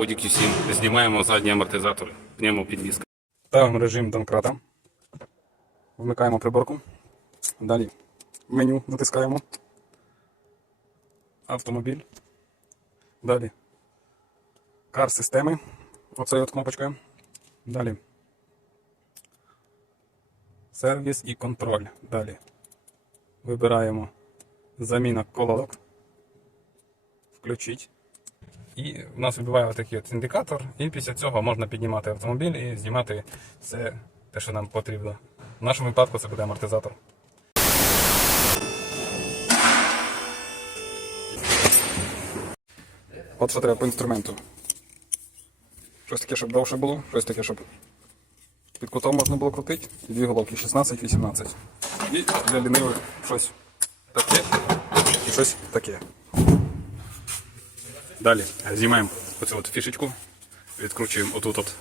Audi Q7. Знімаємо задній амортизатор. В ньому підвізка. Ставимо режим домкрата. Вмикаємо приборку. Далі меню натискаємо. Автомобіль. Далі. Кар системи. Оцею от кнопочкою. Далі. Сервіс і контроль. Далі. Вибираємо заміна колодок. Включить. І в нас вибиває отакий от індикатор, і після цього можна піднімати автомобіль і знімати все те, що нам потрібно. В нашому випадку це буде амортизатор. От що треба по інструменту. Щось таке, щоб довше було, щось таке, щоб під кутом можна було крутити. І дві головки 16-18. І для лінивих щось таке і щось таке. Далі знімаємо оцю от фішечку, відкручуємо отут от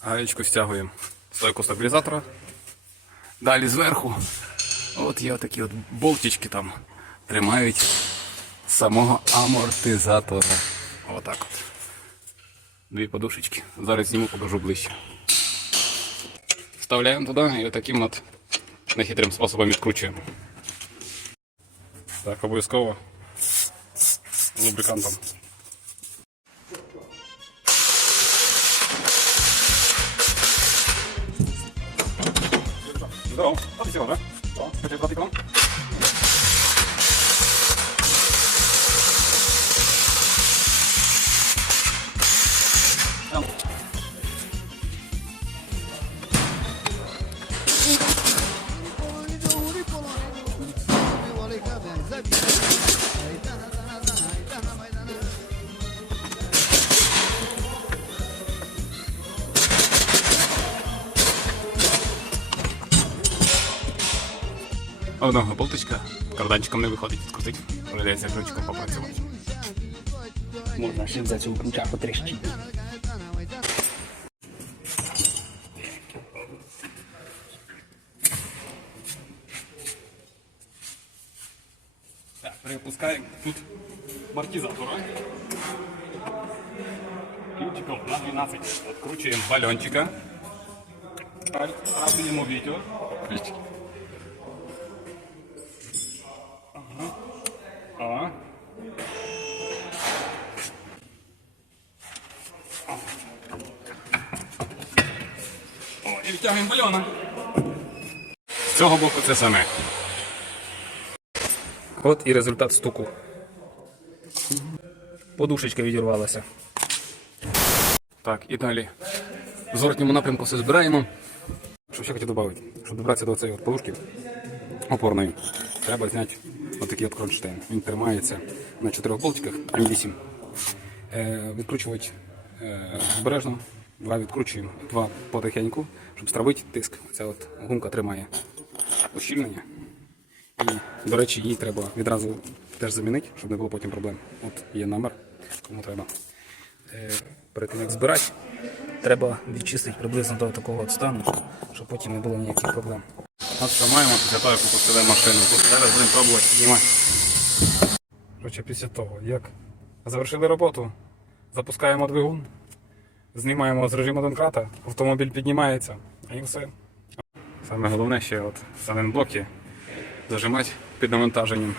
гаєчку, стягуємо стойку стабілізатора. Далі зверху от є такі от болтички там тримають самого амортизатора. Отак от. Дві подушечки. Зараз зніму, покажу ближче. Вставляємо туди і отаким от нехитрим способом відкручуємо. Так, обов'язково lubrykantem. No, to jest dobre. To, będzie w Одного болтичка карданчиком не виходить відкрутити. Придеться ключиком попрацювати. Можна ще за цього ключа потріщити. Так, перепускаємо тут амортизатора. Ключиком на 12 відкручуємо балончика. Працюємо відео. Ага. О, і бальона. З цього боку це саме. От і результат стуку. Подушечка відірвалася. Так, і далі. В зворотньому напрямку все збираємо. Що ще хотів додати? Щоб добратися до цієї подушки опорної, треба зняти отакий от кронштейн. Він тримається на чотирьох болтиках, М8. Е, відкручувати е, обережно, два відкручуємо, два потихеньку, щоб стравити тиск. Ця от гумка тримає ущільнення. І, до речі, її треба відразу теж замінити, щоб не було потім проблем. От є номер, кому треба. Е, перед тим як збирати, треба відчистити приблизно до такого стану, щоб потім не було ніяких проблем. От що маємо після того, як попустили машину. Зараз будемо пробувати знімати. Короче, після того, як завершили роботу, запускаємо двигун, знімаємо з режиму донкрата, автомобіль піднімається і все. Саме головне ще от в блоки зажимати під навантаженням